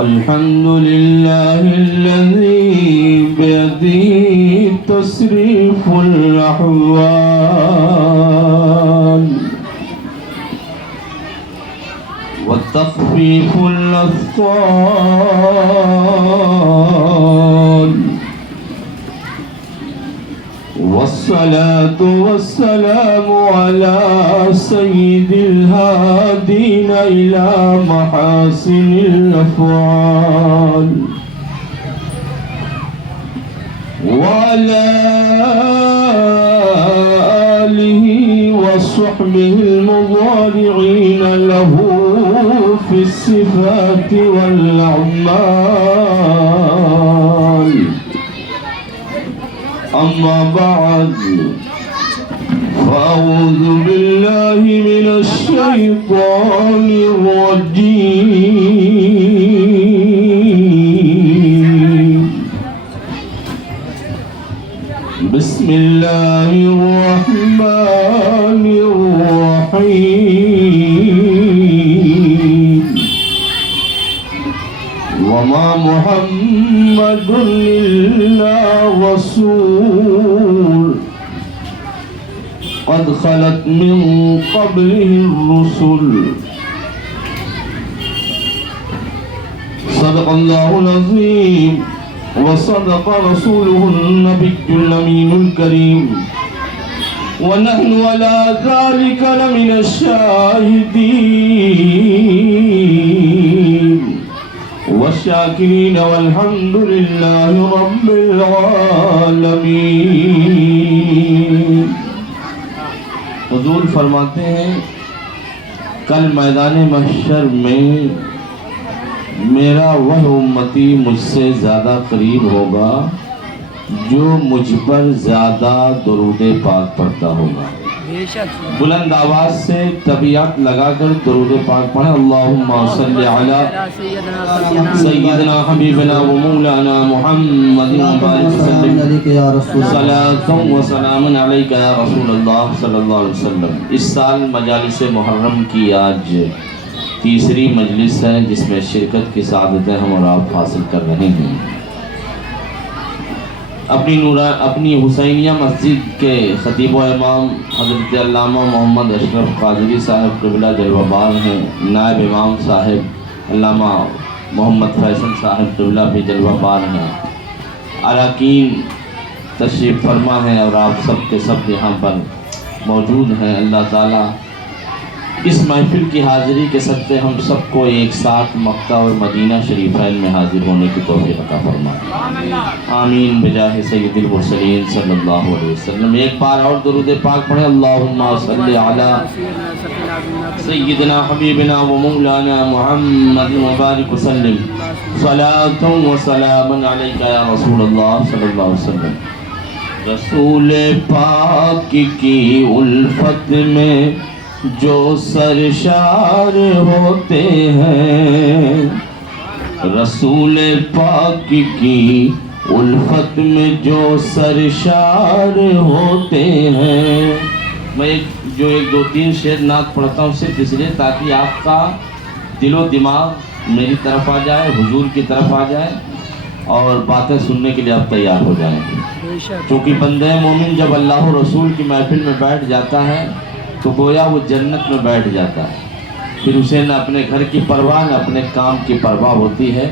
الحمد لله الذي بيده تصريف الأحوال وتخفيف الأثقال، والصلاة والسلام على سيد الهادين إلى محاسن الأفعال، وعلى آله وصحبه المضارعين له في الصفات والأعمال. أما بعد، فأعوذ بالله من الشيطان الرجيم. بسم الله الرحمن الرحيم. وما محمد إلا رسول قد خلت من قبله الرسل. صدق الله العظيم وصدق رسوله النبي الأمين الكريم، ونحن على ذلك لمن الشاهدين والشاكرين، والحمد لله رب العالمين. حضور فرماتے ہیں کل میدان محشر میں میرا وہ امتی مجھ سے زیادہ قریب ہوگا جو مجھ پر زیادہ درود پاک پڑھتا ہوگا. بلند آواز سے طبیعت لگا کر درود پاک پڑھیں. اللہم صلی علی سیدنا حبیبنا و مولانا محمد مبارک وسلم، صلاۃ و سلام علیک یا رسول اللہ صلی اللہ علیہ وسلم. اس سال مجالس محرم کی آج تیسری مجلس ہے جس میں شرکت کی سعادتیں ہم اور آپ حاصل کر رہے ہیں. اپنی حسینیہ مسجد کے خطیب و امام حضرت علامہ محمد اشرف قادری صاحب قبلہ جلوہ بار ہیں. نائب امام صاحب علامہ محمد فیصل صاحب قبلہ بھی جلوہ بار ہیں. اراکین تشریف فرما ہیں اور آپ سب کے سب یہاں پر موجود ہیں. اللہ تعالیٰ اس محفل کی حاضری کے صدقے ہم سب کو ایک ساتھ مکہ اور مدینہ شریفین میں حاضر ہونے کی توفیق عطا فرمائے. آمین بجاہ سید المرسلین صلی اللہ علیہ وسلم. ایک بار اور درود پاک پڑھیں. اللہم صلی علی سیدنا حبیبنا و مولانا محمد مبارک وسلم، صلاۃ و سلام علیک یا رسول اللہ صلی اللہ علیہ وسلم. رسول پاک کی الفت میں جو سرشار ہوتے ہیں، رسول پاک کی الفت میں جو سرشار ہوتے ہیں. میں جو ایک دو تین شعر نعت پڑھتا ہوں صرف اس لیے تاکہ آپ کا دل و دماغ میری طرف آ جائے، حضور کی طرف آ جائے اور باتیں سننے کے لیے آپ تیار ہو جائیں. چونکہ بندہ مومن جب اللہ و رسول کی محفل میں بیٹھ جاتا ہے تو گویا وہ جنت میں بیٹھ جاتا ہے. پھر اسے نہ اپنے گھر کی پرواہ نہ اپنے کام کی پرواہ ہوتی ہے،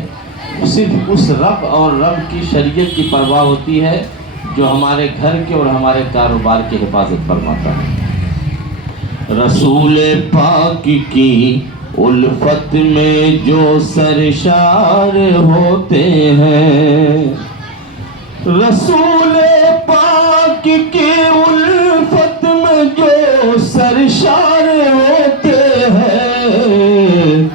صرف اس رب اور رب کی شریعت کی پرواہ ہوتی ہے جو ہمارے گھر کے اور ہمارے کاروبار کی حفاظت فرماتا ہے. رسول پاک کی الفت میں جو سرشار ہوتے ہیں، رسول پاک کی الفت میں جو سرشار ہوتے ہیں،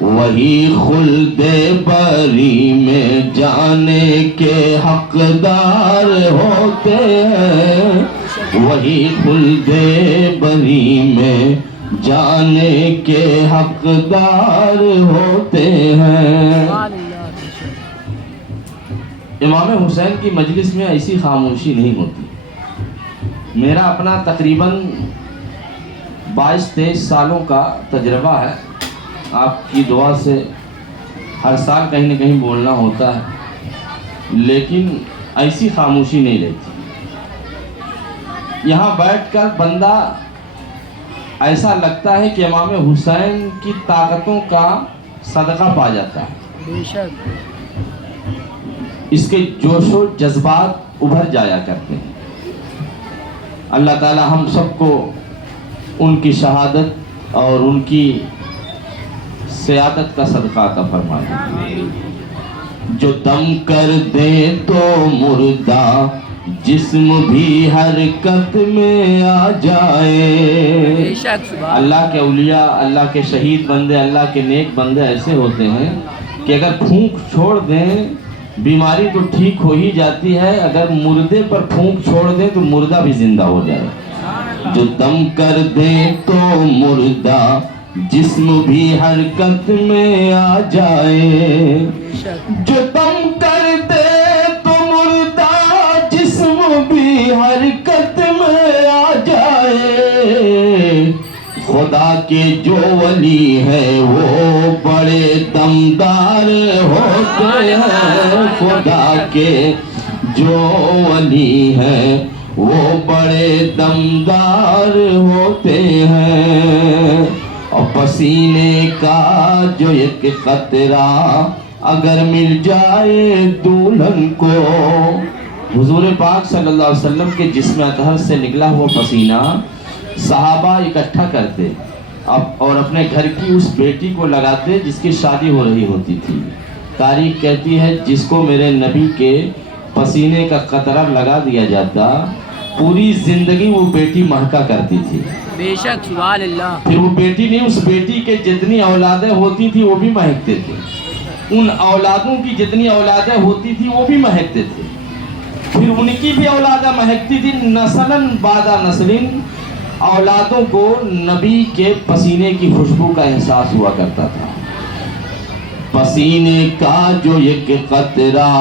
وہی خلد بری میں جانے کے حقدار ہوتے ہیں، وہی خلد بری میں جانے کے حقدار ہوتے ہیں. امام حسین کی مجلس میں ایسی خاموشی نہیں ہوتی. میرا اپنا تقریباً 22-23 سالوں کا تجربہ ہے. آپ کی دعا سے ہر سال کہیں نہ کہیں بولنا ہوتا ہے، لیکن ایسی خاموشی نہیں رہتی. یہاں بیٹھ کر بندہ ایسا لگتا ہے کہ امام حسین کی طاقتوں کا صدقہ پا جاتا ہے. بے شک اس کے جوش و جذبات ابھر جایا کرتے ہیں. اللہ تعالی ہم سب کو ان کی شہادت اور ان کی سیادت کا صدقہ عطا فرمائے. جو دم کر دے تو مردہ جسم بھی حرکت میں آ جائے. بے شک سبحان اللہ کے اولیاء، اللہ کے شہید بندے، اللہ کے نیک بندے ایسے ہوتے ہیں کہ اگر پھونک چھوڑ دیں بیماری تو ٹھیک ہو ہی جاتی ہے، اگر مردے پر پھونک چھوڑ دیں تو مردہ بھی زندہ ہو جائے. جو دم کر دے تو مردہ جسم بھی حرکت میں آ جائے. جو دم کر دے تو مردہ جسم بھی حرکت میں آ جائے. خدا کے جو ولی ہے وہ بڑے دمدار ہوتے ہیں. خدا کے جو ولی ہے وہ بڑے دمدار ہوتے ہیں. اور پسینے کا جو ایک قطرہ اگر مل جائے دلہن کو. حضور پاک صلی اللہ علیہ وسلم کے جسم اطہر سے نکلا ہوا پسینہ صحابہ اکٹھا کرتے اور اپنے گھر کی اس بیٹی کو لگاتے جس کی شادی ہو رہی ہوتی تھی. تاریخ کہتی ہے جس کو میرے نبی کے پسینے کا قطرہ لگا دیا جاتا پوری زندگی وہ بیٹی مہکا کرتی تھی. بے شک سبحان اللہ. پھر وہ بیٹی نہیں، اس بیٹی کے جتنی اولادیں ہوتی تھی وہ بھی مہکتے تھے. ان اولادوں کی جتنی اولادیں ہوتی تھی وہ بھی مہکتے تھے. پھر ان کی بھی اولادیں مہکتی تھی. نسلاً بعد نسلیں اولادوں کو نبی کے پسینے کی خوشبو کا احساس ہوا کرتا تھا. پسینے کا جو ایک قطرہ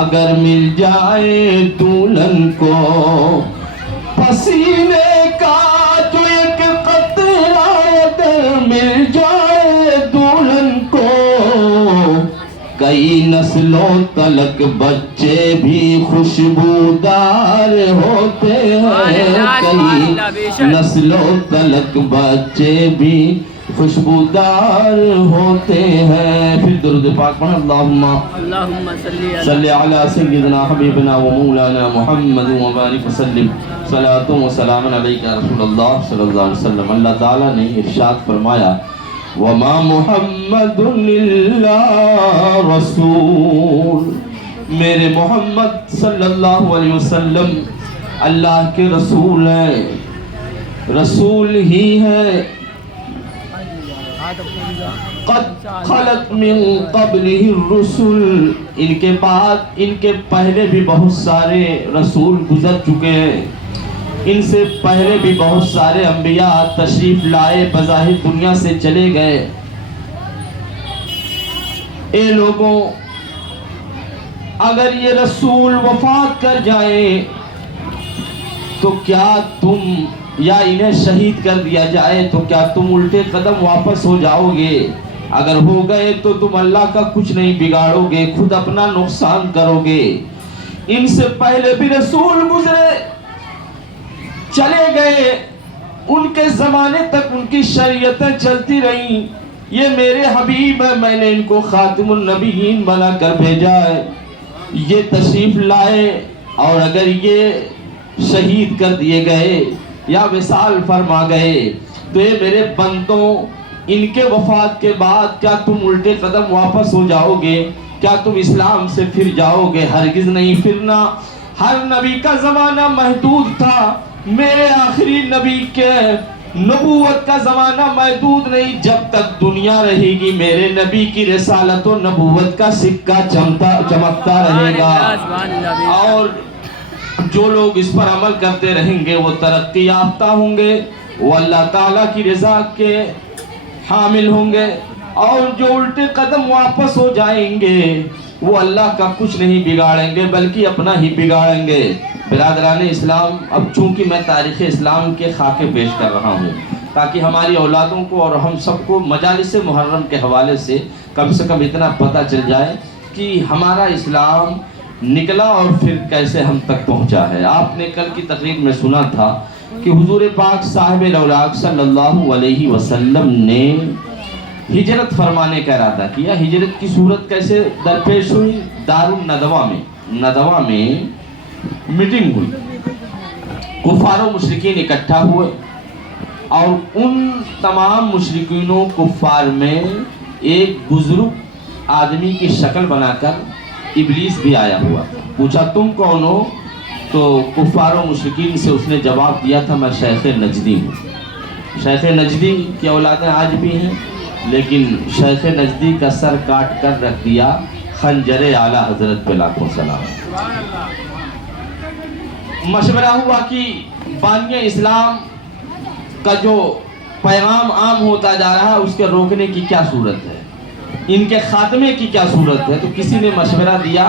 اگر مل جائے دلہن کو. پسینے کا جو ایک قطرہ اگر مل جائے دلہن کو. کئی نسلوں تلک بچے بھی خوشبودار ہوتے ہیں. کئی نسلوں تلک بچے بھی خوشبودار ہوتے ہیں. پھر درود پاک پڑھیں. اللہم صلی علی سیدنا حبیبنا و مولانا محمد و بارک وسلم. صلاۃ و سلام علیک یا رسول اللہ صلی اللہ علیہ وسلم. اللہ تعالیٰ نے ارشاد فرمایا وما محمد الا رسول. میرے محمد صلی اللہ علیہ وسلم اللہ کے رسول ہیں، رسول ہی ہیں. قد خلت من قبلہ الرسل. ان کے بعد ان کے پہلے بھی بہت سارے رسول گزر چکے ہیں. ان سے پہلے بھی بہت سارے انبیاء تشریف لائے، بظاہر دنیا سے چلے گئے. اے لوگوں، اگر یہ رسول وفات کر جائیں تو کیا تم، یا انہیں شہید کر دیا جائے تو کیا تم الٹے قدم واپس ہو جاؤ گے؟ اگر ہو گئے تو تم اللہ کا کچھ نہیں بگاڑو گے، خود اپنا نقصان کرو گے. ان سے پہلے بھی رسول گزرے، چلے گئے، ان کے زمانے تک ان کی شریعتیں چلتی رہیں. یہ میرے حبیب ہے، میں نے ان کو خاتم النبیین بنا کر بھیجا ہے. یہ تشریف لائے اور اگر یہ شہید کر دیے گئے یا وصال فرما گئے تو یہ میرے بندوں، ان کے وفات کے بعد کیا تم الٹے قدم واپس ہو جاؤ گے؟ کیا تم اسلام سے پھر جاؤ گے؟ ہرگز نہیں پھرنا. ہر نبی کا زمانہ محدود تھا، میرے آخری نبی کے نبوت کا زمانہ محدود نہیں. جب تک دنیا رہے گی میرے نبی کی رسالت و نبوت کا سکہ چمکتا رہے گا، اور جو لوگ اس پر عمل کرتے رہیں گے وہ ترقی یافتہ ہوں گے، وہ اللہ تعالیٰ کی رضا کے حامل ہوں گے. اور جو الٹے قدم واپس ہو جائیں گے وہ اللہ کا کچھ نہیں بگاڑیں گے بلکہ اپنا ہی بگاڑیں گے. برادران اسلام، اب چونکہ میں تاریخ اسلام کے خاکے پیش کر رہا ہوں تاکہ ہماری اولادوں کو اور ہم سب کو مجالس محرم کے حوالے سے کم اتنا پتہ چل جائے کہ ہمارا اسلام نکلا اور پھر کیسے ہم تک پہنچا ہے۔ آپ نے کل کی تقریر میں سنا تھا کہ حضور پاک صاحب لولاک صلی اللہ علیہ وسلم نے ہجرت فرمانے کا ارادہ کیا۔ ہجرت کی صورت کیسے درپیش ہوئی؟ ندوہ میں میٹنگ ہوئی، کفار و مشرکین اکٹھا ہوئے، اور ان تمام مشرکین و کفار میں ایک بزرگ آدمی کی شکل بنا کر ابلیس بھی آیا ہوا۔ پوچھا تم کون ہو؟ تو کفار و مشرکین سے اس نے جواب دیا تھا میں شیخ نجدی ہوں۔ شیخ نجدی کی اولادیں آج بھی ہیں، لیکن شیخ نجدی کا سر کاٹ کر رکھ دیا خنجر اعلیٰ حضرت پہ لاکھوں سلام۔ مشورہ ہوا کہ بانی اسلام کا جو پیغام عام ہوتا جا رہا ہے اس کے روکنے کی کیا صورت ہے، ان کے خاتمے کی کیا صورت ہے۔ تو کسی نے مشورہ دیا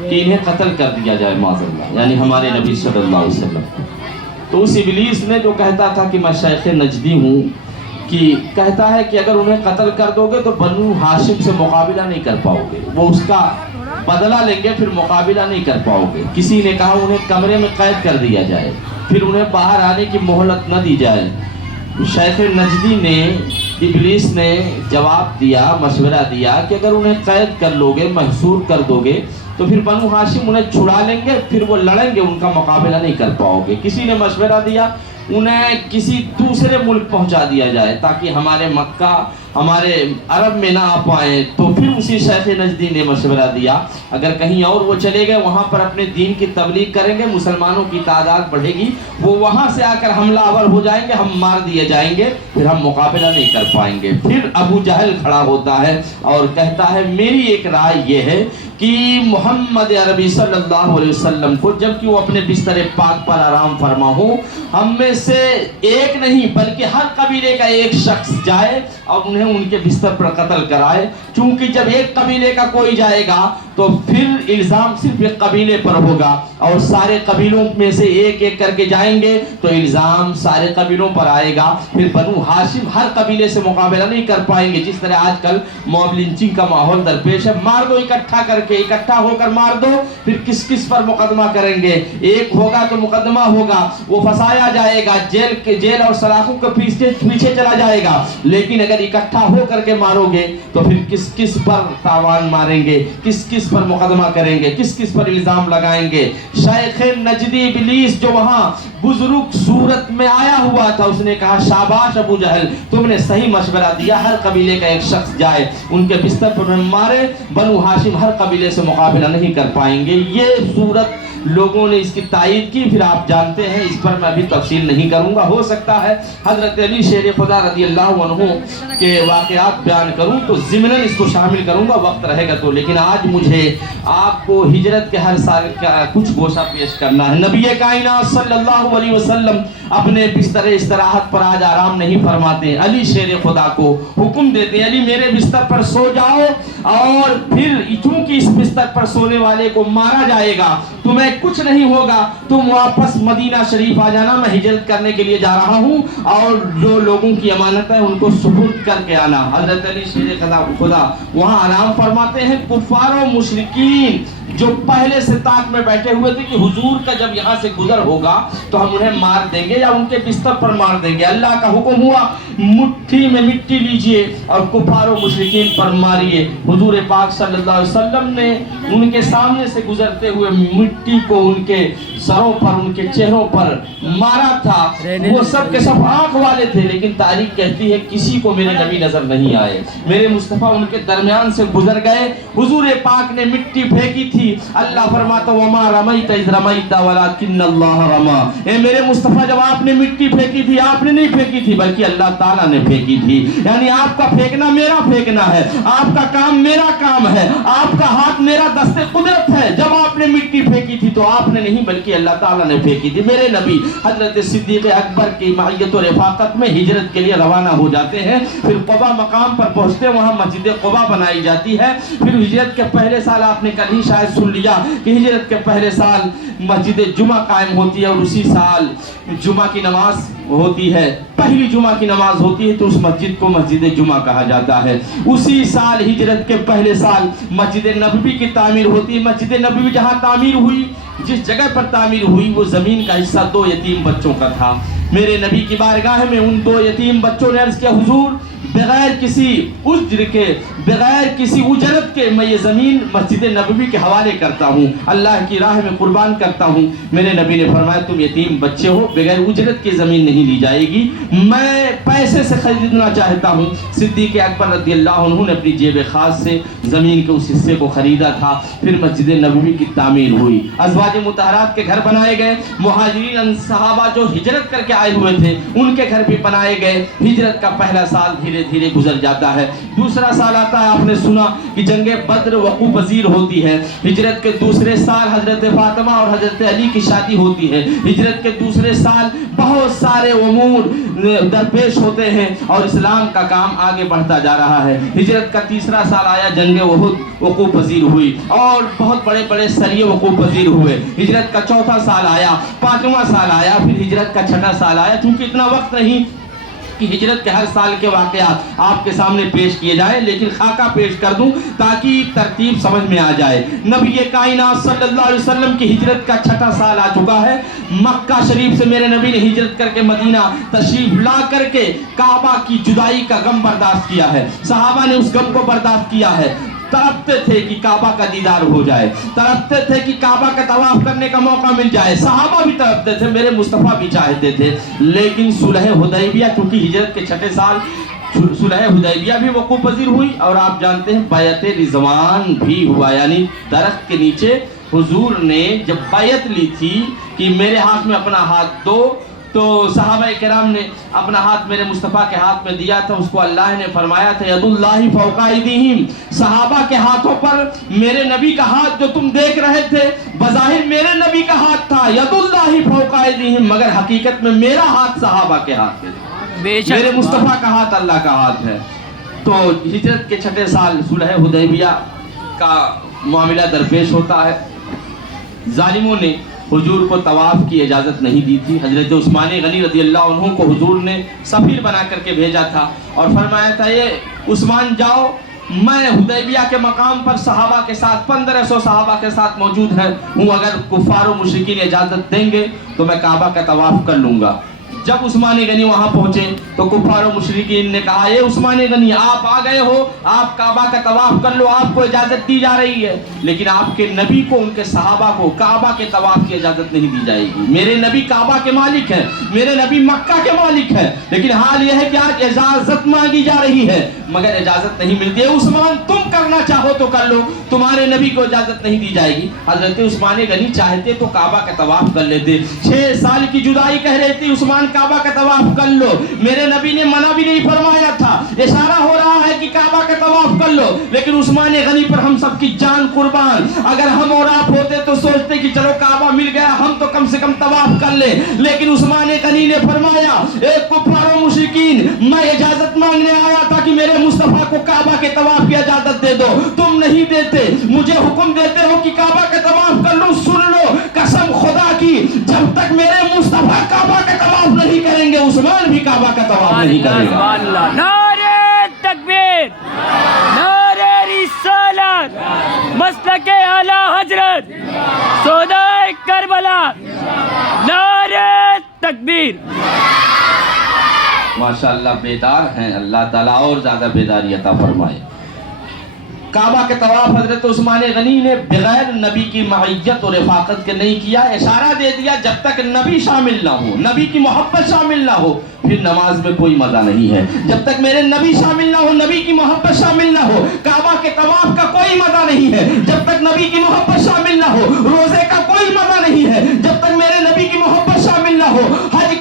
کہ انہیں قتل کر دیا جائے معاذ اللہ، یعنی ہمارے نبی صلی اللہ علیہ وسلم۔ تو اس ابلیس نے جو کہتا تھا کہ میں شیخ نجدی ہوں، کہ کہتا ہے کہ اگر انہیں قتل کر دو گے تو بنو ہاشم سے مقابلہ نہیں کر پاؤ گے، وہ اس کا بدلہ لیں گے، پھر مقابلہ نہیں کر پاؤ گے۔ کسی نے کہا انہیں کمرے میں قید کر دیا جائے، پھر انہیں باہر آنے کی مہلت نہ دی جائے۔ شیخ نجدی نے، ابلیس نے جواب دیا، مشورہ دیا کہ اگر انہیں قید کر لو گے، محصور کر دو گے، تو پھر بنو ہاشم انہیں چھڑا لیں گے، پھر وہ لڑیں گے، ان کا مقابلہ نہیں کر پاؤ گے۔ کسی نے مشورہ دیا انہیں کسی دوسرے ملک پہنچا دیا جائے تاکہ ہمارے مکہ، ہمارے عرب میں نہ آ پائیں۔ تو پھر اسی شیخ نجدی نے مشورہ دیا اگر کہیں اور وہ چلے گئے، وہاں پر اپنے دین کی تبلیغ کریں گے، مسلمانوں کی تعداد بڑھے گی، وہ وہاں سے آ کر حملہ آور ہو جائیں گے، ہم مار دیے جائیں گے، پھر ہم مقابلہ نہیں کر پائیں گے۔ پھر ابو جہل کھڑا ہوتا ہے اور کہتا ہے میری ایک رائے یہ ہے کہ محمد عربی صلی اللہ علیہ وسلم کو جبکہ وہ اپنے بستر پاک پر آرام فرما ہو، ہم میں سے ایک نہیں بلکہ ہر قبیلے کا ایک شخص جائے اور انہیں ان کے بستر پر قتل کرائے، چونکہ جب ایک قبیلے کا کوئی جائے گا تو پھر الزام صرف ایک قبیلے پر ہوگا، اور سارے قبیلوں میں سے ایک ایک کر کے جائیں گے تو الزام سارے قبیلوں پر آئے گا، پھر بنو ہاشم ہر قبیلے سے مقابلہ نہیں کر پائیں گے۔ جس طرح آج کل موب لنچنگ کا ماحول درپیش ہے، مار دو اکٹھا کر کے، اکٹھا ہو کر مار دو، پھر کس کس پر مقدمہ کریں گے؟ ایک ہوگا تو مقدمہ ہوگا، وہ پھنسایا جائے گا، جیل اور سلاخوں کے پیچھے چلا جائے گا، لیکن اگر اکٹھا ہو کر کے مارو گے تو پھر کس کس پر تاوان ماریں گے، کس کس پر مقدمہ کریں گے، کس کس پر الزام لگائیں گے۔ شیخ نجدی ابلیس جو وہاں بزرگ صورت میں آیا ہوا تھا، اس نے کہا شاباش ابو جہل، تم نے صحیح مشورہ دیا، ہر قبیلے کا ایک شخص جائے، ان کے بستر پر مارے، بنو ہاشم ہر قبیلے سے مقابلہ نہیں کر پائیں گے۔ یہ صورت لوگوں نے اس کی تائید کی، پھر آپ جانتے ہیں، اس پر میں ابھی تفصیل نہیں کروں گا، ہو سکتا ہے حضرت علی شیر خدا رضی اللہ عنہ کے واقعات بیان کروں تو ضمناً اس کو شامل کروں گا، وقت رہے گا تو، لیکن آج مجھے آپ کو ہجرت کے ہر سال کا کچھ گوشہ پیش کرنا ہے۔ نبی کائنات صلی اللہ علیہ وسلم اپنے بستر استراحت پر آج آرام نہیں فرماتے، علی شیر خدا کو حکم دیتے ہیں علی میرے بستر پر سو جاؤ، اور پھر چونکہ اس بستر پر سونے والے کو مارا جائے گا، تمہیں کچھ نہیں ہوگا، تم واپس مدینہ شریف آ جانا، میں ہجرت کرنے کے لیے جا رہا ہوں، اور جو لوگوں کی امانت ہے ان کو سپرد کر کے آنا۔ حضرت علی شیر خدا وہاں آرام فرماتے ہیں۔ کفار و مشرکین جو پہلے سے طاق میں بیٹھے ہوئے تھے کہ حضور کا جب یہاں سے گزر ہوگا تو ہم انہیں مار دیں گے یا ان کے بستر پر مار دیں گے، اللہ کا حکم ہوا مٹھی میں مٹی لیجئے اور کفار و مشرکین پر ماریے۔ حضور پاک صلی اللہ علیہ وسلم نے ان کے سامنے سے گزرتے ہوئے مٹی کو ان کے سروں پر، ان کے چہروں پر مارا تھا، وہ سب کے سب آنکھ والے تھے، لیکن تاریخ کہتی ہے کسی کو میرے نبی نظر نہیں آئے، میرے مصطفیٰ ان کے درمیان سے گزر گئے۔ حضور پاک نے مٹی پھینکی تھی، اللہ فرماتا وما رمیت اذ رمیت ولکن اللہ رما، اے میرے مصطفیٰ جب آپ نے مٹی پھینکی تھی آپ نے نہیں پھینکی تھی بلکہ اللہ تعالیٰ نے پھینکی تھی، یعنی آپ کا پھینکنا میرا پھینکنا ہے، آپ کا کام میرا کام ہے، آپ کا ہاتھ میرا دست قدرت ہے، جب آپ نے مٹی پھینکی تھی تو آپ نے نہیں بلکہ اللہ تعالیٰ نے پھینکی تھی۔ میرے نبی حضرت صدیق اکبر کی معیت و رفاقت میں ہجرت کے لیے روانہ ہو جاتے ہیں، پھر قبا مقام پر پہنچتے ہیں، وہاں مسجد قبا بنائی جاتی ہے، پھر ہجرت کے پہلے سال آپ نے کل ہی شاید سن لیا کہ ہجرت کے پہلے سال مسجد जुमा कायम होती है और उसी साल जुमा की नमाज होती है, पहली जुमा की नमाज होती है, तो उस मस्जिद को मस्जिद जुमा कहा जाता है। उसी साल हिजरत के पहले साल मस्जिद नबवी की तामीर होती है। मस्जिद नबवी जहाँ तामीर हुई, जिस जगह पर तामीर हुई, वो ज़मीन का हिस्सा 2 यतीम बच्चों का था। मेरे नबी की बारगाह में उन 2 यतीम बच्चों ने अर्ज़ किया, हुजूर बगैर किसी उज्र के, बगैर किसी उजरत के मैं ये ज़मीन मस्जिद नबवी के हवाले करता हूँ, अल्लाह की राह में कुर्बान करता हूँ। मेरे नबी ने फरमाया, तुम यतीम बच्चे हो, बगैर उजरत की ज़मीन नहीं ली जाएगी, मैं पैसे से खरीदना चाहता हूँ। सिद्दीक़ अकबर रज़ियल्लाहु अन्हु ने अपनी जेब खास से ज़मीन के उस हिस्से को ख़रीदा था। फिर मस्जिद नबवी की तामीर हुई, अज़वाज मुतहरात के घर बनाए गए, मुहाजिरीन सहाबा जो हिजरत करके आए हुए थे उनके घर भी बनाए गए। हिजरत का पहला साल धीरे धीरे गुजर जाता है। दूसरा साल आता है, आपने सुना कि जंगे बद्र वक़ू पज़ीर होती है। हिजरत के दूसरे साल हजरत फातिमा और हजरत अली की शादी होती है। हिजरत के दूसरे साल बहुत सारे उमूर दरपेश होते हैं और इस्लाम का काम आगे बढ़ता जा रहा है। हिजरत का तीसरा साल आया, जंगे उहुद वक़ू पज़ीर हुई और बहुत बड़े बड़े सरिये वक़ू पज़ीर हुए। हिजरत का चौथा साल आया, 5वां साल आया, फिर हिजरत का 6ठा साल आया। चूंकि इतना वक्त नहीं कि हिजरत के हर साल के वाक़यात आपके सामने पेश किए जाएं, लेकिन खाका पेश कर दूं ताकि तरतीब समझ में आ जाए। नबी कायनात सल्लल्लाहु अलैहि वसल्लम की हिजरत का 6ठा साल आ चुका है। मक्का शरीफ से मेरे नबी ने हिजरत करके मदीना तशरीफ ला करके काबा की जुदाई का गम बर्दाश्त किया है। सहाबा ने उस गम को बर्दाश्त किया है। तड़पते थे कि काबा का दीदार हो जाए, तड़पते थे कि काबा का तवाफ करने का मौका मिल जाए। सहाबा भी तड़पते थे, मेरे मुस्तफ़ा भी चाहते थे। लेकिन सुलह हुदैबिया, क्योंकि हिजरत के 6ठे साल सुलह हुदैबिया भी वक़ू पज़ीर हुई और आप जानते हैं बैत रिज़वान भी हुआ, यानी दरख्त के नीचे हुजूर ने जब बैत ली थी कि मेरे हाथ में अपना हाथ दो, तो सहाबा किराम ने अपना हाथ मेरे मुस्तफ़ा के हाथ में दिया था। उसको अल्लाह ने फरमाया था, यदुल्लाहि फौका अयदीहिम, सहाबा के हाथों पर मेरे नबी का हाथ जो तुम देख रहे थे बज़ाहिर मेरे नबी का हाथ था, यदुल्लाहि फौका अयदीहिम, मगर हकीकत में मेरा हाथ सहाबा के हाथ में था, मेरे मुस्तफ़ा का हाथ अल्लाह का हाथ है। तो हिजरत के 6ठे साल सुलह हुदैबिया का मामला दरपेश होता है। जालिमों ने हुजूर को तवाफ की इजाज़त नहीं दी थी। हजरत उस्मान गनी रज़ियल्लाहु अन्हु को हुजूर ने सफ़ीर बना करके भेजा था और फरमाया था, ये उस्मान जाओ, मैं हुदैबिया के मकाम पर सहाबा के साथ 1500 सहाबा के साथ मौजूद हूँ, अगर कुफ़ार और मुशरिकीन इजाज़त देंगे तो मैं काबा का तवाफ कर लूँगा। जब उस्मान गनी वहाँ पहुँचे तो कुफ़ार और मुशरिकीन ने कहा, ये उस्मान गनी आप आ गए हो, आप काबा का तवाफ कर लो, आपको इजाज़त दी जा रही है, लेकिन आपके नबी को, उनके सहाबा को काबा के तवाफ की इजाज़त नहीं दी जाएगी। मेरे नबी काबा के मालिक हैं, मेरे नबी मक्का के मालिक हैं, लेकिन हाल यह है कि आज इजाज़त मांगी जा रही है मगर इजाज़त नहीं मिलती है। उस्मान तुम करना चाहो तो कर लो, तुम्हारे नबी को इजाज़त नहीं दी जाएगी। हजरत उस्मान गनी चाहते तो काबा का तवाफ कर लेते। 6 साल की जुदाई कह रही थी, उस्मान काबा का तवाफ कर लो, मेरे नबी ने मना भी नहीं फरमाया था, इशारा हो रहा है कि काबा का तवाफ कर लो, लेकिन उस्मान गनी पर हम सबकी जान कुर्बान। अगर हम और आप होते तो सोचते कि चलो काबा मिल गया, हम तो कम से कम तवाफ कर ले, लेकिन उस्मान गनी ने फरमाया, एक कुफार और मुशरिकीन, मैं इजाजत मांगने आया था कि मेरे मुस्तफा को काबा के तवाफ की इजाजत दे दो, तुम नहीं देते, मुझे हुक्म देते हो कि काबा का तवाफ कर लो। सुन लो, कसम खुदा की, जब तक मेरे मुस्तफा काबा का तवाफ नहीं करेंगे, उस्मान भी काबा का तवाफ नहीं करेगा। नारे तकबीर, नारे रिसालत, मसलके आला हजरत, सौदाए करबला, नारे तकबीर। माशाअल्लाह बेदार हैं, अल्लाह ताला और ज्यादा बेदारी अता फरमाए। काबा के तवाफ हजरत उस्मान गनी ने बगैर नबी की मइयत और रफाकत के नहीं किया। इशारा दे दिया, जब तक नबी शामिल ना हो, नबी की मोहब्बत शामिल ना हो, फिर नमाज में कोई मजा नहीं है। जब तक मेरे नबी शामिल ना हो, नबी की मोहब्बत शामिल ना हो, काबा के तवाफ का कोई मजा नहीं है। जब तक नबी की मोहब्बत शामिल ना हो, रोजे का कोई मजा नहीं है। जब तक मेरे नबी की मोहब्बत शामिल ना हो, हज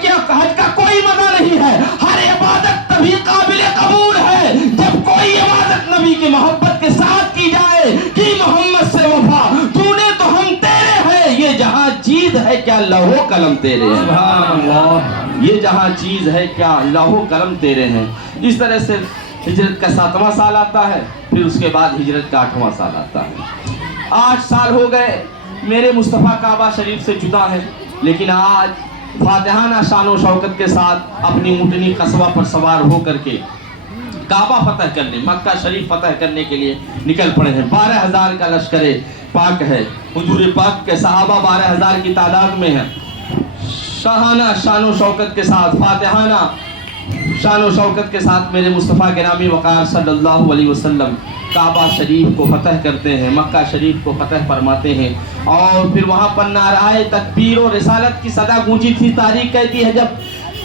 का कोई मजा नहीं है। हर इबादत तभी काबिल कबूल है जब कोई इबादत नबी की मोहब्बत के साथ की जाए कि मोहम्मद से वफा, तूने तो हम तेरे हैं, ये जहां चीज है क्या लौहो कलम तेरे हैं, सुभान अल्लाह, ये जहां चीज है क्या लौहो कलम तेरे हैं। इस तरह से हिजरत का 7वां साल आता है, फिर उसके बाद हिजरत का 8वां साल आता है। 8 साल हो गए, میرے مصطفیٰ کعبہ شریف سے جدا ہے، لیکن آج فاتحانہ شان و شوکت کے ساتھ اپنی اونٹنی قصبہ پر سوار ہو کر کے کعبہ فتح کرنے، مکہ شریف فتح کرنے کے لیے نکل پڑے ہیں۔ 12,000 کا لشکر پاک ہے، حضور پاک کے صحابہ 12,000 کی تعداد میں ہیں۔ شاہانہ شان و شوکت کے ساتھ، فاتحانہ شان و شوکت کے ساتھ میرے مصطفیٰ گرامی وقار صلی اللہ علیہ وسلم کعبہ شریف کو فتح کرتے ہیں، مکہ شریف کو فتح فرماتے ہیں، اور پھر وہاں پر نعرہ تکبیر و رسالت کی صدا گونجی تھی۔ تاریخ کہتی ہے جب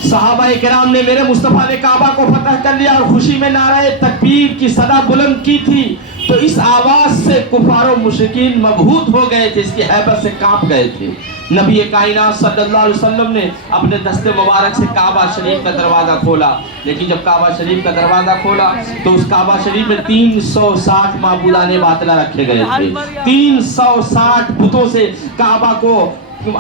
صحابہ کرام نے میرے مصطفیٰ نے کعبہ کو فتح کر لیا اور خوشی میں نعرہ تکبیر کی صدا بلند کی تھی، تو اس آواز سے کفار و مشرکین مبہوت ہو گئے تھے، اس کی ہیبت سے کانپ گئے تھے۔ نبی کائنات صلی اللہ علیہ وسلم نے اپنے دست مبارک سے کعبہ شریف کا دروازہ کھولا، لیکن جب کعبہ شریف کا دروازہ کھولا تو اس کعبہ شریف میں 360 معبودان باطلہ رکھے گئے تھے۔ 360 بتوں سے کعبہ کو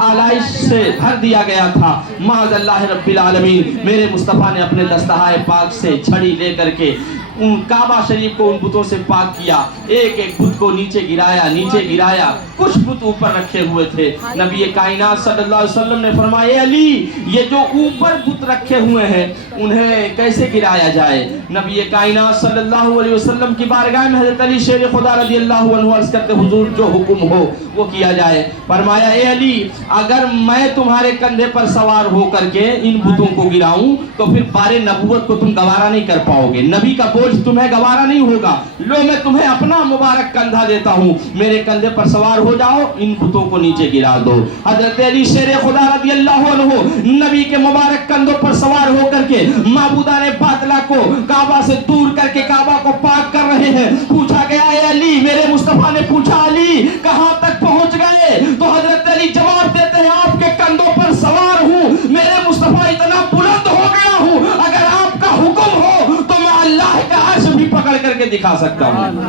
آلائش سے بھر دیا گیا تھا۔ معاذ اللہ رب العالمین، میرے مصطفیٰ نے اپنے دستہائے پاک سے چھڑی لے کر کے ان کعبہ شریف کو ان بتوں سے پاک کیا، ایک ایک بت کو نیچے گرایا، کچھ بت اوپر رکھے ہوئے تھے۔ نبی کائنات صلی اللہ علیہ وسلم نے فرمایا، اے علی، یہ جو اوپر بت رکھے ہوئے ہیں انہیں کیسے گرایا جائے؟ نبی کائنات صلی اللہ علیہ وسلم کی بارگاہ میں حضرت علی شیر خدا رضی اللہ عنہ عرض کرتے، حضور جو حکم ہو وہ کیا جائے۔ فرمایا، اے علی، اگر میں تمہارے کندھے پر سوار ہو کر کے ان بتوں کو گراؤں تو پھر بار نبوت کو تم گوارا نہیں کر پاؤ گے، نبی کا بوجھ تمہیں گوارا نہیں ہوگا۔ لو، میں تمہیں اپنا مبارک کندھا دیتا ہوں، میرے کندھے پر سوار ہو جاؤ، ان بتوں کو نیچے گرا دو۔ حضرت علی شیر خدا رضی اللہ عنہ نبی کے مبارک کندھوں پر سوار ہو کر کے معبودان باطلہ کو کعبہ سے دور کر کے کعبہ کو پاک کر رہے ہیں۔ پوچھا گیا، اے علی، میرے مصطفیٰ نے پوچھا، علی کہاں تک پہنچ گئے؟ تو حضرت علی جواب دیتے ہیں، آپ کے کندھوں پر سوار ہوں، میرے مصطفیٰ اتنا بلند ہو گیا ہوں، اگر آپ کا حکم ہو تو میں اللہ کا عرش بھی پکڑ کر کے دکھا سکتا ہوں،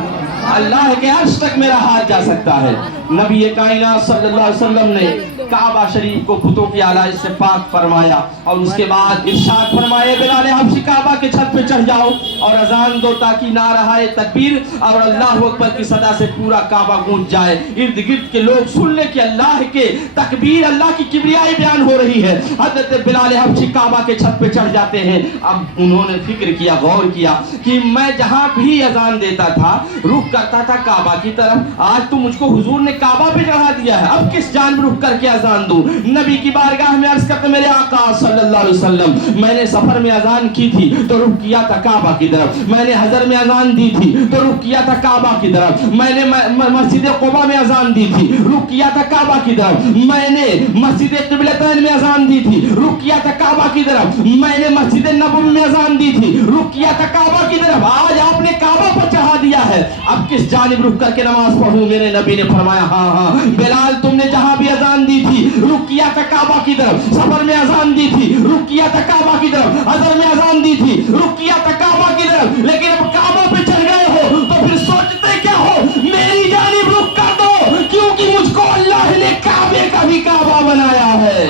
اللہ کے عرش تک میرا ہاتھ جا سکتا ہے۔ نبی کائنات صلی اللہ علیہ وسلم نے کعبہ شریف کو بتوں کی آلائش سے پاک فرمایا، اور اس کے بعد ارشاد فرمایا، بلال حبشی کعبہ کے چھت پہ چڑھ جاؤ اور اذان دو تاکہ نعرہ تکبیر اور اللہ اکبر کی صدا سے پورا کعبہ گونج جائے، ارد گرد کے لوگ سن لیں کہ اللہ کے تکبیر، اللہ کی کبریائی بیان ہو رہی ہے۔ حضرت بلال حبشی کعبہ کے چھت پہ چڑھ جاتے ہیں۔ اب انہوں نے فکر کیا، غور کیا کہ میں جہاں بھی اذان دیتا تھا رخ کرتا تھا کعبہ کی طرف، آج تو مجھ کو حضور نے کعبہ پہ چڑھا دیا ہے، اب کس جانب رخ کر کے اذان دوں؟ نبی کی بارگاہ میں عرض کرتے، میرے آقا صلی اللہ علیہ وسلم، میں نے سفر میں اذان کی تھی تو رخ کیا تھا کعبہ کی طرف، میں نے حضر میں اذان دی تھی تو رخ کیا تھا کعبہ کی طرف، میں نے مسجد قباء میں اذان دی تھی رخ کیا تھا کعبہ کی طرف، میں نے مسجد قبلتین میں اذان دی تھی رخ کیا تھا کعبہ کی طرف، میں نے مسجد نبوی میں اذان دی تھی رخ کیا تھا کعبہ کی طرف، آج آپ نے کعبہ پر چڑھا دیا ہے، اب کس جانب رخ کر کے نماز پڑھوں؟ میرے نبی نے فرمایا، ہاں بلال، تم نے جہاں بھی اذان دی تھی رخ کیا تھا کعبہ کی طرف، سفر میں اذان دی تھی رخ کیا تھا کعبہ کی طرف، حضر میں اذان دی تھی رخ کیا تھا کعبہ کی طرف، لیکن اب کعبہ پہ چڑھ گئے ہو تو پھر سوچتے کیا ہو؟ میری جانب رخ کر دو، کیونکہ مجھ کو اللہ نے کعبے کا بھی کعبہ بنایا ہے،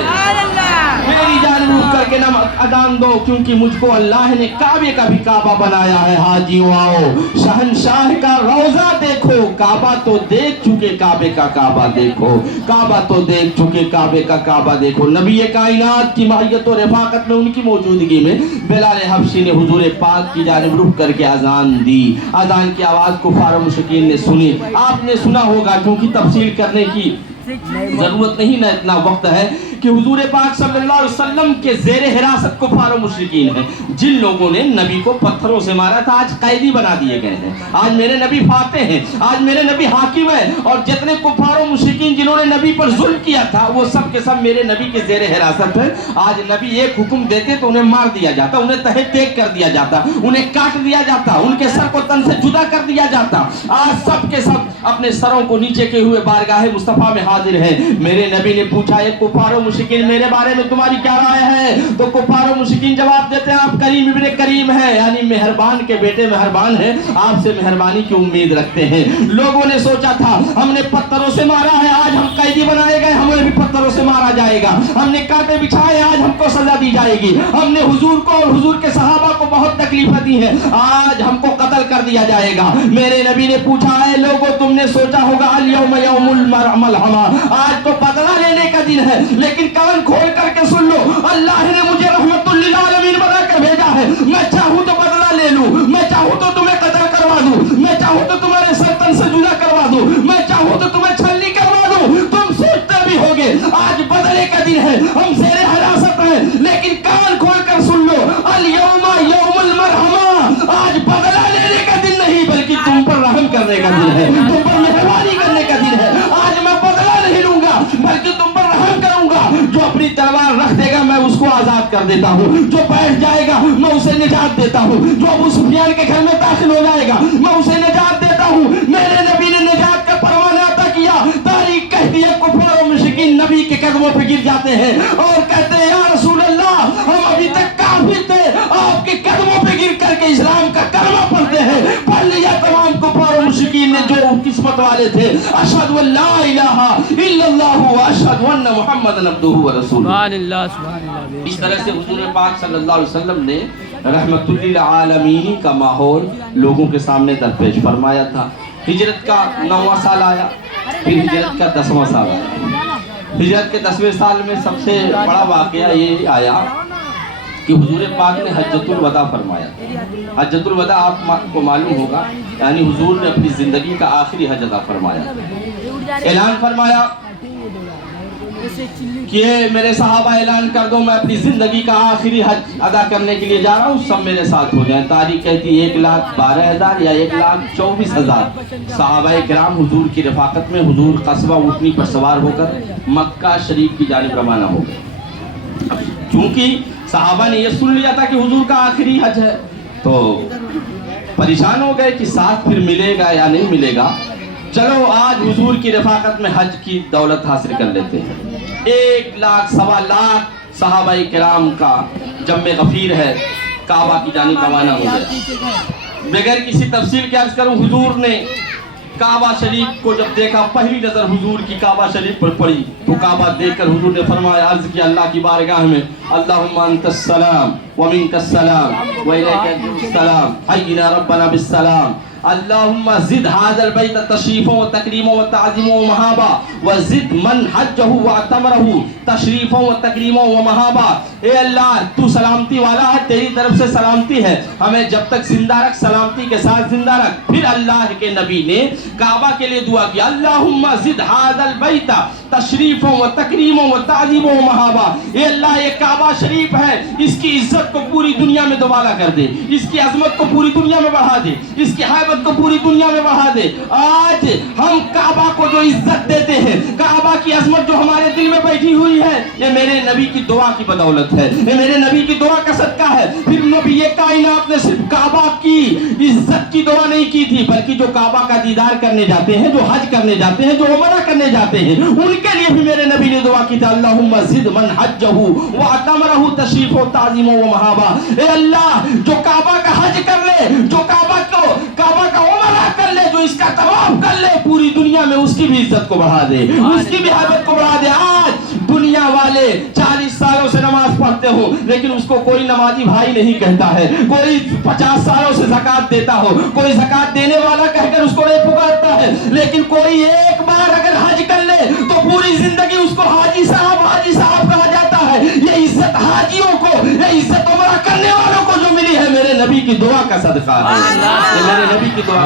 میری جانب رخ کر کے اذان دو، کیونکہ مجھ کو اللہ نے کعبے کا بھی کعبہ بنایا ہے۔ حاجیوں آؤ، شہنشاہ کا روضہ دیکھو، کعبہ تو دیکھ چکے، کعبے کا کعبہ دیکھو، کعبہ تو دیکھ چکے، کعبے کا کعبہ دیکھو۔ نبی کائنات کی ماہیت و رفاقت میں، ان کی موجودگی میں بلال حبشی نے حضور پاک کی جانب رخ کر کے اذان دی۔ اذان کی آواز کفار و مشرکین نے سنی، آپ نے سنا ہوگا، کیونکہ تفصیل کرنے کی ضرورت نہیں، نہ اتنا وقت ہے کہ حضور پاک صلی اللہ علیہ وسلم کے زیر حراست کفار و مشرکین ہیں، جن لوگوں نے نبی کو پتھروں سے مارا تھا، آج قیدی بنا دیے گئے ہیں، آج میرے نبی فاتح ہیں، آج میرے نبی حاکم ہیں، اور جتنے کفار و مشرکین جنہوں نے نبی پر ظلم کیا تھا وہ سب کے سب میرے نبی کے زیر حراست ہیں۔ آج نبی ایک حکم دیتے تو انہیں مار دیا جاتا، انہیں تہہ تیگ کر دیا جاتا، انہیں کاٹ دیا جاتا، ان کے سر کو تن سے جدا کر دیا جاتا۔ آج سب کے سب اپنے سروں کو نیچے کے ہوئے بارگاہ مصطفیٰ میں حاضر ہیں۔ میرے نبی نے پوچھا، ایک کفار و मुशरिकीन मेरे बारे में तुम्हारी क्या राय है? तो कुफार और मुशरिकीन जवाब देते हैं आप करीम इब्ने करीम है, यानी मेहरबान के बेटे मेहरबान है, आपसे मेहरबानी की उम्मीद रखते हैं। लोगों ने सोचा था हमने पत्थरों से मारा है, आज हम कैदी बनाए गए, हमें भी पत्थरों से मारा जाएगा। हमने कांटे बिछाए, आज हमको सजा दी जाएगी। हमने हुजूर को और हुजूर के सहाबा को बहुत तकलीफें दी हैं, आज हमको कत्ल कर दिया जाएगा। मेरे नबी ने पूछा है लोगों तुमने सोचा होगा अल यौम यौमुल मलहमा, आज तो बदला लेने का दिन है, लेकिन कान खोल करके सुन लो, अल्लाह ने मुझे रहमतुल लिल आलमीन बना कर भेजा है। मैं चाहूँ तो बदला ले लूं, मैं चाहूँ तो तुम्हें कत्ल करवा दूं, मैं चाहूँ तो तुम्हारे सर्तन से जुदा करवा दूं, मैं चाहूँ तो तुम्हें छलनी करवा दूं। तुम सोचते भी होगे आज बदले का दिन है, हम ज़ेरे हिरासत हैं, लेकिन कान खोल कर सुन लो अल यौमा यौमुल मरहमा, आज बदला लेने का दिन नहीं बल्कि तुम पर रहम करने का दिन है, तुम पर मेहरबानी करने का दिन है। आज मैं बदला नहीं लूंगा बल्कि तुम पर रहम करूंगा। जो अपनी तलवार रख देगा मैं उसको आजाद कर देता हूँ, जो बैठ जाएगा मैं उसे निजात देता हूँ, जो अबू सुफियान के घर में दाखिल हो जाएगा मैं उसे निजात देता हूँ। मेरे नबी ने निजात का परवाना अता किया। तारीख कहती है कुफार और मुशरिकीन नबी के कदमों पे गिर जाते हैं और कहते हैं या रसूल अल्लाह हम अभी तक काफिर थे, आपके कदमों पे गिर करके इस्लाम का कलमा पढ़ते हैं। पढ़ लिया तमाम कुफार और मुशरिकीन ने जो किस्मत वाले थे, अशहदु अल्ला इलाहा इल्लल्लाह व अशहदु अन्न मुहम्मदन अब्दुहु व रसूलुहु। सुभान अल्लाह, सुभान अल्लाह। इस तरह से हुजूर पाक सल्लल्लाहु अलैहि वसल्लम ने रहमतुल लिल आलमीन का माहौल लोगों के सामने दरपेश फरमाया था। हिजरत का 9वां साल आया, फिर हिजरत का 10वां साल आया। हिजरत के 10वें साल में सबसे बड़ा वाकया ये आया कि हुजूर पाक ने हज्जतुल वदा फरमाया। हज्जतुल वदा आपको मालूम होगा, यानी हुजूर ने अपनी ज़िंदगी का आखिरी हज अदा फरमाया। ऐलान फरमाया कि मेरे सहाबा ऐलान कर दो मैं अपनी ज़िंदगी का आखिरी हज अदा करने के लिए जा रहा हूँ, सब मेरे साथ हो जाएं। तारीख कहती 1,12,000 या 1,24,000 सहाबाए किराम हुजूर की रफाकत में हुजूर कस्बा ऊँटनी पर सवार होकर मक्का शरीफ की जानिब रवाना हो गए। चूँकि सहाबा ने यह सुन लिया था कि हुजूर का आखिरी हज है, तो परेशान हो गए कि साथ फिर मिलेगा या नहीं मिलेगा। चलो आज हुजूर की रफाकत में हज की दौलत हासिल कर लेते हैं। 1 लाख सवा लाख सहाबाए किराम का जम्मे गफीर है, काबा की जानिब रवाना हो गया। बगैर किसी तफसील के अर्ज करूं, हुजूर ने काबा शरीफ को जब देखा, पहली नजर हुजूर की काबा शरीफ पर पड़ी तो काबा देखकर हुजूर ने फरमाया, अर्ज किया अल्लाह की बारगाह में, अल्लाहुम्मा अंतस सलाम व मिनकस सलाम व इलैका सलाम हय्यिना रब्बना बिस सलाम अल्लाहुम्मा जिद हाज़ल बैत तशरीफो व तकरीमो व ताज़ीमो व महाबा व जिद मन हज्जहु व अतमरहु तशरीफो व तकरीमो व महाबा। ए अल्लाह तू सलामती वाला है, तेरी तरफ से सलामती है, हमें जब तक जिंदा रख, सलामती के साथ जिंदा रख। फिर अल्लाह के नबी ने काबा के लिए दुआ किया, अल्लाहुम्मा जिद हाज़ल बैत तशरीफो व तकरीमो व ताज़ीमो व महाबा। ए अल्लाह ये काबा शरीफ है, इसकी इज्जत को पूरी दुनिया में दोबारा कर दे, इसकी अजमत को पूरी दुनिया में बढ़ा दे, इसकी हैबत को पूरी दुनिया में बढ़ा दे। आज हम काबा को जो इज्जत देते हैं, काबा की अजमत जो हमारे दिल में बैठी हुई है, ये मेरे नबी की दुआ की बदौलत है, ये मेरे नबी की दुआ का सदका है। फिर नबी कायनात ने सिर्फ काबा की इज्जत की दुआ नहीं की थी, बल्कि जो काबा का दीदार करने जाते हैं, जो हज करने जाते हैं, जो उमरा करने जाते हैं, उनके लिए भी मेरे नबी ने दुआ की थी, अल्लाहुम्मा जिद मन हज्जहु व अतमरहु तशरीफो ताज़ीमो व महाबा। ए अल्लाह जो काबा का हज कर ले, जो काबा का उमरा कर ले, जो इसका तवाफ कर ले, पूरी दुनिया में उसकी भी इज्जत को बढ़ा दे, उसकी भी हैबत को बढ़ा दे। आज दुनिया वाले 40 सालों से नमाज पढ़ते हो, लेकिन उसको कोई नमाजी भाई नहीं कहता है, कोई 50 सालों से ज़कात देता हो, कोई ज़कात देने वाला कहकर उसको नहीं पुकारता है, लेकिन कोई एक बार अगर हज कर ले तो पूरी जिंदगी उसको हाजी साहब कहा जाता है। ये इज्जत हाजियों को, ये इज्जत उमरा करने वालों को जो मिली है, मेरे नबी की दुआ का सदका है, ये मेरे नबी की दुआ।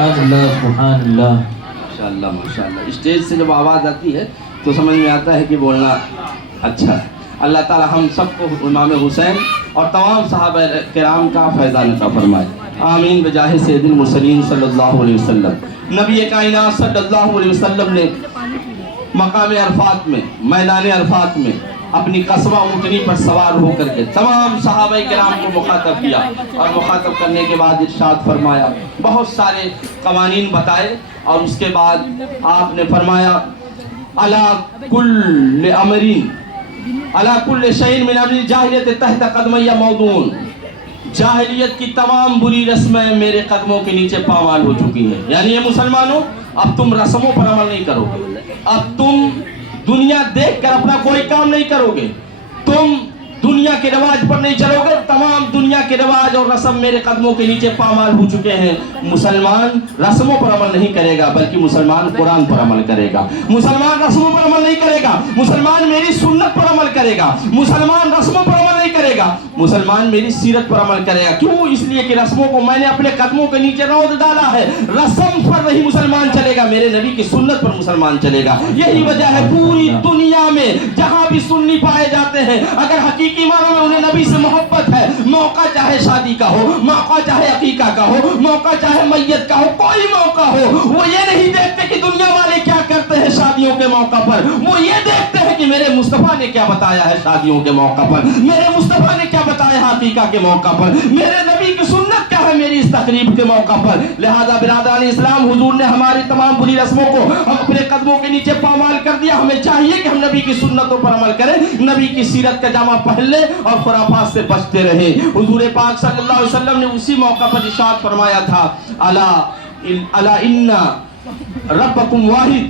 माशाअल्लाह माशाअल्लाह। स्टेज से जब आवाज़ आती है तो समझ में आता है कि बोलना अच्छा है। अल्लाह ताला हम सबको इमाम हुसैन और तमाम सहाबा किराम का फैज़ान अता फरमाए, आमीन बजाहे सय्यदुल मुरसलीन सल्लल्लाहु अलैहि वसल्लम। नबी कायनात सल्लल्लाहु अलैहि वसल्लम ने मकाम अरफात में, मैदान अरफात में अपनी कस्बा ऊँटनी पर सवार होकर के तमाम सहाबा किराम को मुखातब किया, और मुखातब करने के बाद इरशाद फरमाया, बहुत सारे कवानीन बताए, और उसके बाद आपने फरमाया अला कुल्ल अमरीन अला कुल्ल शैइन मिन अमरिल जाहिलियत तहत कदमैया मौदून, जाहिलियत की तमाम बुरी रस्में मेरे कदमों के नीचे पामाल हो चुकी हैं। यानी ये मुसलमानों, अब तुम रस्मों पर अमल नहीं करोगे, अब तुम दुनिया देखकर अपना कोई काम नहीं करोगे, तुम दुनिया के रिवाज पर नहीं चलोगे, तमाम दुनिया के रिवाज और रस्म मेरे कदमों के नीचे पामाल हो चुके हैं। मुसलमान रस्मों पर अमल नहीं करेगा, बल्कि मुसलमान कुरान पर अमल करेगा। मुसलमान रस्मों पर अमल नहीं करेगा, मुसलमान मेरी सुन्नत पर अमल करेगा। मुसलमान रस्मों पर अमल नहीं करेगा, मुसलमान मेरी सीरत पर अमल करेगा। क्यों? इसलिए कि रस्मों को मैंने अपने कदमों के नीचे रौंद डाला है। रस्म पर नहीं मुसलमान चलेगा, मेरे नबी की सुन्नत पर मुसलमान चलेगा। यही वजह है पूरी दुनिया में जहां भी सुन्नी पाए जाते हैं, अगर हकीकी मानों में उन्हें नबी से मोहब्बत है, मौका चाहे शादी का हो, मौका चाहे अकीका का हो, मौका चाहे मैयत का हो, कोई मौका हो, वो ये नहीं देखते कि दुनिया वाले क्या करते हैं शादियों के मौका पर, वो ये देखते हैं कि मेरे मुस्तफा ने क्या बताया है शादियों के मौका पर, मेरे मुस्तफा ने क्या बताया है अकीका के मौका पर, मेरे नबी की सुन्नत क्या है मेरी इस तकरीब के मौका पर। लिहाजा बिरादरान इस्लाम, हुजूर ने हमारी तमाम बुरी रस्मों को हम अपने कदमों के नीचे पामाल कर दिया। हमें चाहिए कि हम नबी की सुन्नतों पर अमल करें, नबी की सीरत का जामा पहन ले और खुराफात से बचते रहे। हुजूर पाक सल्लल्लाहु अलैहि वसल्लम ने उसी मौका पर इरशाद फरमाया था, अला इन्ना रब्बकुम वाहिद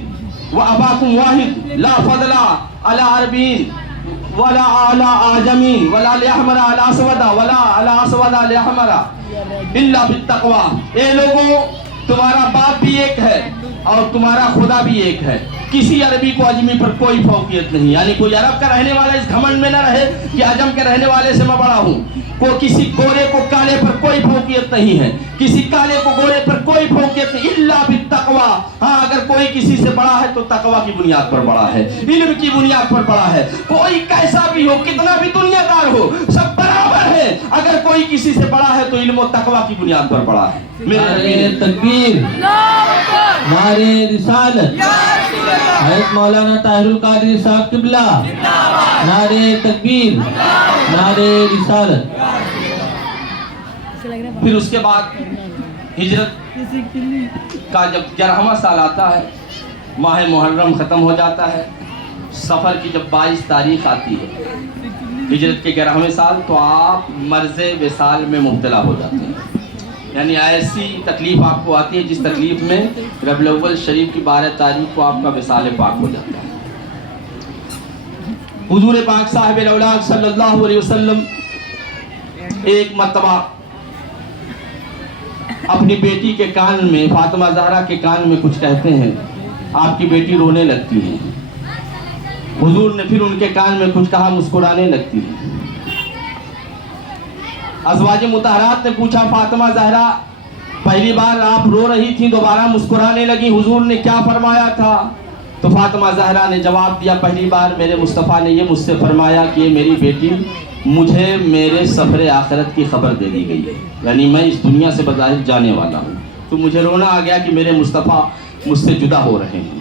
व अबाकुम वाहिद ला फदला अला अरबीन वला अला आजमीन वला लिहमरा अला असवदा वला अला असवदा लिहमरा इल्ला बित्तक़वा। ए लोगों, तुम्हारा बाप भी एक है और तुम्हारा खुदा भी एक है, किसी अरबी को अजमी पर कोई फौकियत नहीं। यानी कोई अरब का रहने वाला इस घमंड में न रहे कि अजम के रहने वाले से मैं बड़ा हूँ। को किसी गोरे को काले पर कोई फौकियत नहीं है, किसी काले को गोरे पर कोई फौकियत नहीं, इल्ला बित्तक़वा। हाँ, अगर कोई किसी से बड़ा है तो तकवा की बुनियाद पर बड़ा है, इल्म की बुनियाद पर बड़ा है। कोई कैसा भी हो, कितना भी दुनियादार हो, सब बराबर है। अगर कोई किसी से बड़ा है तो इल्म और तकवा की बुनियाद पर बड़ा है। नारे तकबीर, नारे रिसालत, हज़रत मौलाना ताहिरुल कादरी साहब किबला, नारे तकबीर, नारे रिसालत। फिर उसके बाद हिजरत का जब 11वां साल आता है, माह मुहर्रम ख़त्म हो जाता है, सफ़र की जब 22 तारीख आती है हिजरत के 11वें साल, तो आप मर्ज़े विसाल में मुब्तला हो जाते हैं। यानी ऐसी तकलीफ़ आपको आती है जिस तकलीफ़ में रबीउल अव्वल शरीफ की 12 तारीख को आपका विसाल पाक हो जाता है। हुजूर पाक साहिब औलाद सल्लल्लाहु अलैहि वसल्लम एक मर्तबा अपनी बेटी के कान में, फातिमा ज़हरा के कान में कुछ कहते हैं, आपकी बेटी रोने लगती है। हुजूर ने फिर उनके कान में कुछ कहा, मुस्कुराने लगती है। अज़वाज मुतहरात ने पूछा, फातिमा ज़हरा पहली बार आप रो रही थी, दोबारा मुस्कुराने लगी, हुजूर ने क्या फरमाया था? तो फातिमा ज़हरा ने जवाब दिया, पहली बार मेरे मुस्तफ़ा ने ये मुझसे फरमाया कि मेरी बेटी, मुझे मेरे सफ़र आखिरत की खबर दे दी गई है, यानी मैं इस दुनिया से बज़ाहिर जाने वाला हूँ, तो मुझे रोना आ गया कि मेरे मुस्तफ़ा मुझसे जुदा हो रहे हैं।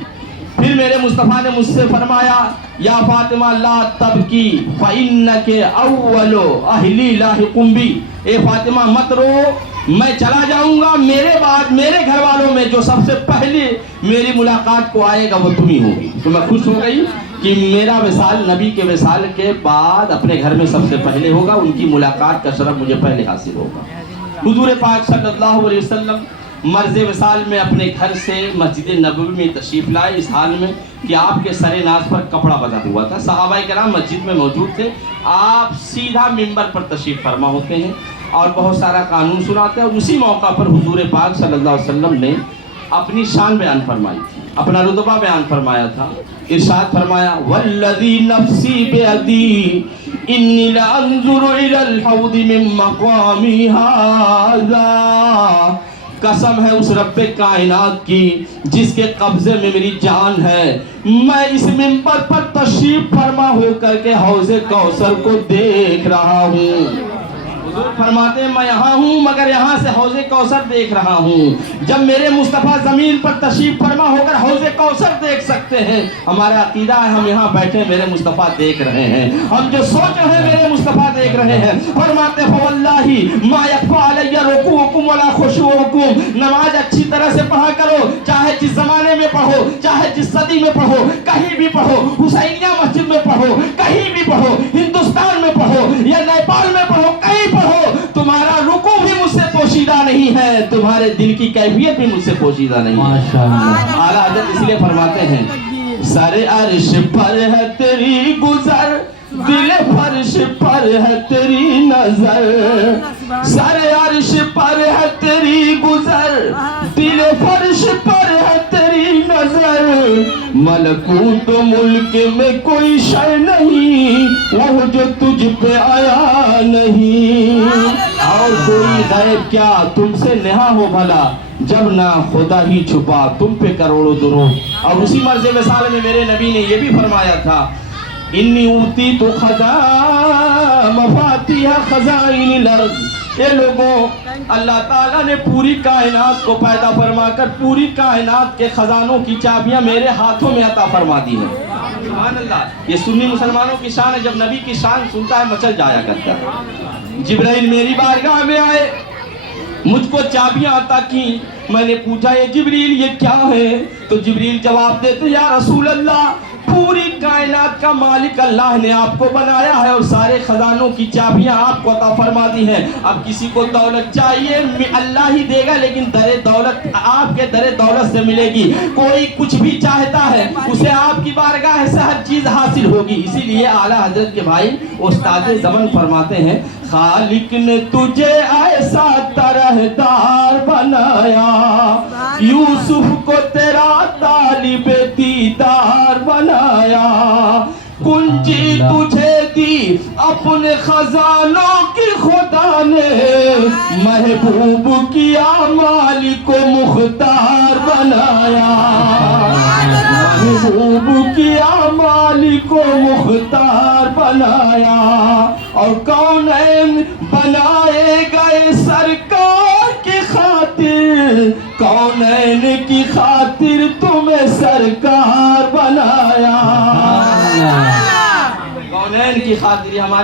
फिर मेरे मुस्तफ़ा ने मुझसे फरमाया, या फातिमा ला तबकी फ़इन्नके अव्वलु अहली लाहिकुम बी। ए फातिमा मत रो, मैं चला जाऊंगा, मेरे बाद मेरे घर वालों में जो सबसे पहले मेरी मुलाकात को आएगा वो तुम ही होगी। तो मैं खुश हो गई कि मेरा विसाल नबी के विसाल के बाद अपने घर में सबसे पहले होगा, उनकी मुलाकात का शरफ मुझे पहले हासिल होगा। हुजूर पाक सल्लल्लाहु अलैहि वसल्लम मर्ज़ विसाल में अपने घर से मस्जिद नबवी में तशरीफ़ लाए, इस हाल में कि आपके सरे नाज पर कपड़ा बंधा हुआ था। सहाबाए किराम मस्जिद में मौजूद थे, आप सीधा मिंबर पर तशरीफ़ फरमा होते हैं और बहुत सारा कानून सुनाते हैं। और उसी मौका पर हुजूर पाक सल्लल्लाहु अलैहि वसल्लम ने अपनी शान बयान फरमाई थी, अपना रुतबा बयान फरमाया था। इरशाद फरमाया, वल्लज़ी नफ्सी बियदी इन्नी लअंजुरु इलल हौदी मिन मक़ामी हाज़ा। कसम है उस रब्बे कायनात की जिसके कब्जे में मेरी जान है, मैं इस मिंबर पर तशरीफ फरमा होकर के हौज़े कौसर को देख रहा हूँ। हुजूर फरमाते हैं, मैं यहाँ हूँ मगर यहाँ से हौज़े कौसर देख रहा हूँ। जब मेरे मुस्तफ़ा ज़मीन पर तशरीफ़ फरमा होकर हौज़े कौसर देख सकते हैं, हमारा अकीदा है हम यहाँ बैठे मेरे मुस्तफ़ा देख रहे हैं, हम जो सोच रहे हैं मेरे मुस्तफ़ा देख रहे हैं। फरमाते हैं, वल्लाही मा यख्फ़ा अलैया रुकूअकुम वला खुशूअकुम। नमाज अच्छी तरह से पढ़ा करो, चाहे जिस जमाने में पढ़ो, चाहे जिस सदी में पढ़ो, कहीं भी पढ़ो, हुसैनिया मस्जिद में पढ़ो, कहीं भी पढ़ो, हिंदुस्तान में पढ़ो या नेपाल में पढ़ो, कहीं पढ़ो, तुम्हारा रुकू भी मुझसे पोशीदा नहीं है, तुम्हारे दिल की कैफियत भी मुझसे पोशीदा नहीं है। माशाअल्लाह। आला हज़रत इसलिए फरमाते हैं, सरे अर्श पर है तेरी गुजर, दिल फर्श पर है तेरी नजर, सरे अर्श पर है तेरी गुजर, दिल फर्श पर है तेरी नजर, मलकूत मुल्क में कोई शय नहीं, वो जो तुझ पे आया नहीं, और कोई गैब क्या तुमसे नेहा हो भला, जब ना खुदा ही छुपा तुम पे करोड़ों दुरूद। और उसी मर्ज़ विसाल में मेरे नबी ने ये भी फरमाया था, इन्नी ऊती तो खजा मफातिहा खजाइनिल अर्ज़। ये लोगों, अल्लाह ताला ने पूरी कायनात को पैदा फरमा कर पूरी कायनात के खजानों की चाबियां मेरे हाथों में अता फरमा दी है। सुभान अल्लाह। ये सुन्नी मुसलमानों की शान है, जब नबी की शान सुनता है मचल जाया करता है। जिब्राइल मेरी बारगाह में आए, मुझको चाबियां अता की, मैंने पूछा ये जिब्रील ये क्या है? तो जिब्रील जवाब देते, या रसूल अल्लाह, पूरी कायनात का मालिक अल्लाह ने आपको बनाया है और सारे खजानों की चाबियां आपको अता फरमा दी हैं। अब किसी को दौलत चाहिए अल्लाह ही देगा, लेकिन दरे दौलत आपके दरे दौलत से मिलेगी। कोई कुछ भी चाहता है उसे आपकी बारगाह से हर चीज हासिल होगी। इसीलिए आला हजरत के भाई उस्ताद ज़मन फरमाते हैं, खालिक ने तुझे ऐसा तरहदार बनाया, यूसुफ को तेरा तालिबे दीदार बनाया, कुंजी तुझे दी अपने खजानों की खुदा ने, महबूब किया मालिक को मुख्तार बनाया, महबूब किया मालिक को मुख्तार बनाया, और कौनैन बनाए गए सरकार की खातिर, कौनैन की खातिर तुम्हें सरकार बनाया। कौनैन की खातिर हमारे